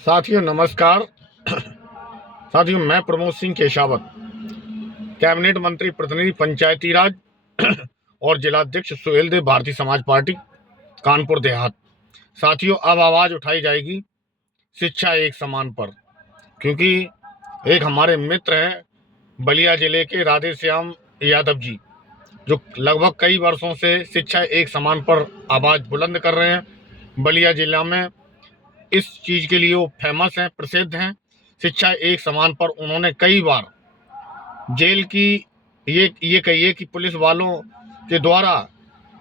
साथियों नमस्कार। साथियों मैं प्रमोद सिंह केशावत, कैबिनेट मंत्री प्रतिनिधि पंचायती राज और जिलाध्यक्ष सुहेल देव, भारतीय समाज पार्टी, कानपुर देहात। साथियों अब आवाज़ उठाई जाएगी शिक्षा एक समान पर, क्योंकि एक हमारे मित्र हैं बलिया जिले के राधे श्याम यादव जी, जो लगभग कई वर्षों से शिक्षा एक समान पर आवाज़ बुलंद कर रहे हैं। बलिया जिला में इस चीज़ के लिए वो फेमस हैं, प्रसिद्ध हैं। शिक्षा एक समान पर उन्होंने कई बार जेल की ये कहिए कि पुलिस वालों के द्वारा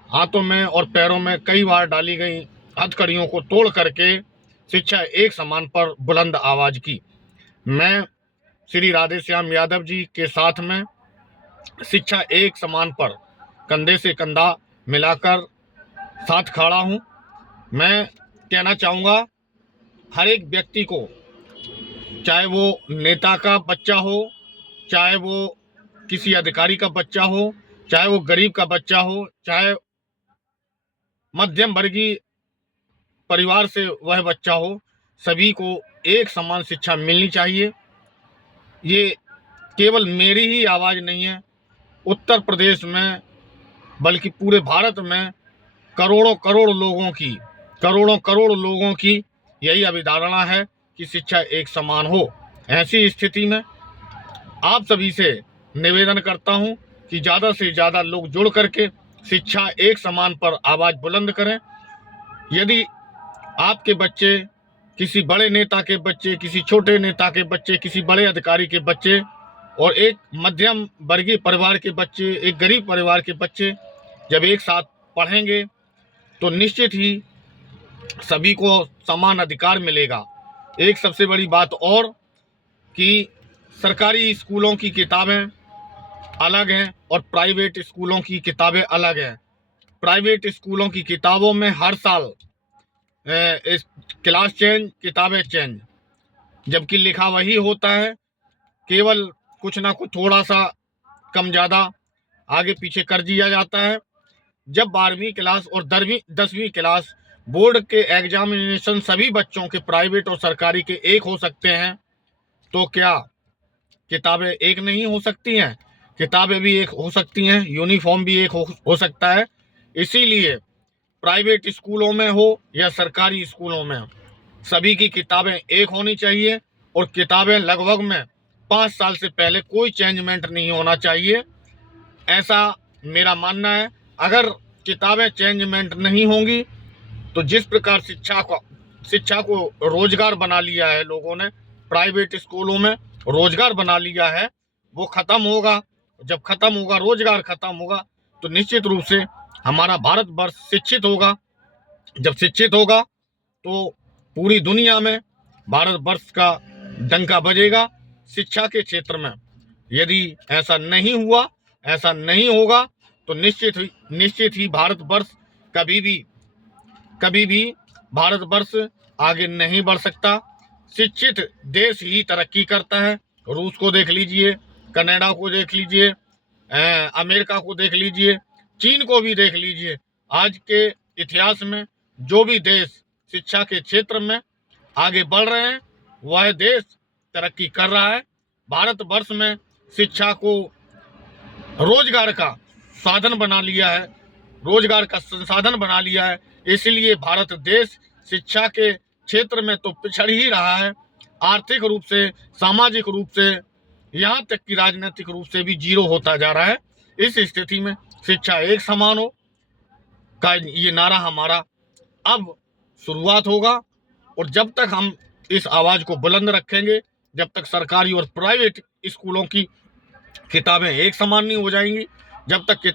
हाथों में और पैरों में कई बार डाली गई हथकड़ियों को तोड़ करके शिक्षा एक समान पर बुलंद आवाज़ की। मैं श्री राधे श्याम यादव जी के साथ में शिक्षा एक समान पर कंधे से कंधा मिलाकर साथ खड़ा हूँ। मैं कहना चाहूँगा हर एक व्यक्ति को, चाहे वो नेता का बच्चा हो, चाहे वो किसी अधिकारी का बच्चा हो, चाहे वो गरीब का बच्चा हो, चाहे मध्यम वर्गीय परिवार से वह बच्चा हो, सभी को एक समान शिक्षा मिलनी चाहिए। ये केवल मेरी ही आवाज़ नहीं है, उत्तर प्रदेश में बल्कि पूरे भारत में करोड़ों करोड़ लोगों की यही अवधारणा है कि शिक्षा एक समान हो। ऐसी स्थिति में आप सभी से निवेदन करता हूं कि ज़्यादा से ज़्यादा लोग जुड़ करके शिक्षा एक समान पर आवाज़ बुलंद करें। यदि आपके बच्चे किसी बड़े नेता के बच्चे, किसी छोटे नेता के बच्चे, किसी बड़े अधिकारी के बच्चे और एक मध्यम वर्गीय परिवार के बच्चे, एक गरीब परिवार के बच्चे जब एक साथ पढ़ेंगे तो निश्चित ही सभी को समान अधिकार मिलेगा। एक सबसे बड़ी बात और कि सरकारी स्कूलों की किताबें अलग हैं और प्राइवेट स्कूलों की किताबें अलग हैं। प्राइवेट स्कूलों की किताबों में हर साल क्लास चेंज, किताबें चेंज, जबकि लिखा वही होता है, केवल कुछ ना कुछ थोड़ा सा कम ज़्यादा आगे पीछे कर दिया जाता है। जब 12वीं क्लास और 10वीं क्लास बोर्ड के एग्जामिनेशन सभी बच्चों के प्राइवेट और सरकारी के एक हो सकते हैं, तो क्या किताबें एक नहीं हो सकती हैं? किताबें भी एक हो सकती हैं, यूनिफॉर्म भी एक हो सकता है। इसीलिए प्राइवेट स्कूलों में हो या सरकारी स्कूलों में सभी की किताबें एक होनी चाहिए और किताबें लगभग में 5 साल से पहले कोई चेंजमेंट नहीं होना चाहिए, ऐसा मेरा मानना है। अगर किताबें चेंजमेंट नहीं होंगी तो जिस प्रकार शिक्षा को रोजगार बना लिया है लोगों ने, प्राइवेट स्कूलों में रोजगार बना लिया है, वो खत्म होगा। जब खत्म होगा, रोजगार खत्म होगा, तो निश्चित रूप से हमारा भारतवर्ष शिक्षित होगा। जब शिक्षित होगा तो पूरी दुनिया में भारतवर्ष का डंका बजेगा शिक्षा के क्षेत्र में। यदि ऐसा नहीं हुआ, ऐसा नहीं होगा, तो निश्चित ही भारतवर्ष कभी भी भारतवर्ष आगे नहीं बढ़ सकता। शिक्षित देश ही तरक्की करता है। रूस को देख लीजिए, कनाडा को देख लीजिए, अमेरिका को देख लीजिए, चीन को भी देख लीजिए। आज के इतिहास में जो भी देश शिक्षा के क्षेत्र में आगे बढ़ रहे हैं, वह देश तरक्की कर रहा है। भारतवर्ष में शिक्षा को रोजगार का साधन बना लिया है, रोजगार का संसाधन बना लिया है। इसलिए भारत देश शिक्षा के क्षेत्र में तो पिछड़ ही रहा है, आर्थिक रूप से, सामाजिक रूप से, यहाँ तक कि राजनीतिक रूप से भी जीरो होता जा रहा है। इस स्थिति में शिक्षा एक समान हो का ये नारा हमारा अब शुरुआत होगा। और जब तक हम इस आवाज़ को बुलंद रखेंगे, जब तक सरकारी और प्राइवेट स्कूलों की किताबें एक समान नहीं हो जाएंगी, जब तक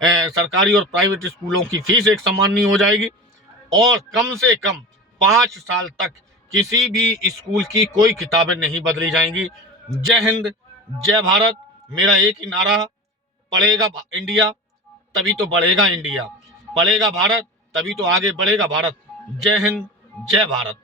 सरकारी और प्राइवेट स्कूलों की फीस एक समान नहीं हो जाएगी, और कम से कम 5 साल तक किसी भी स्कूल की कोई किताबें नहीं बदली जाएंगी। जय हिंद, जय भारत। मेरा एक ही नारा, पढ़ेगा इंडिया तभी तो बढ़ेगा इंडिया, पढ़ेगा भारत तभी तो आगे बढ़ेगा भारत। जय हिंद, जय भारत।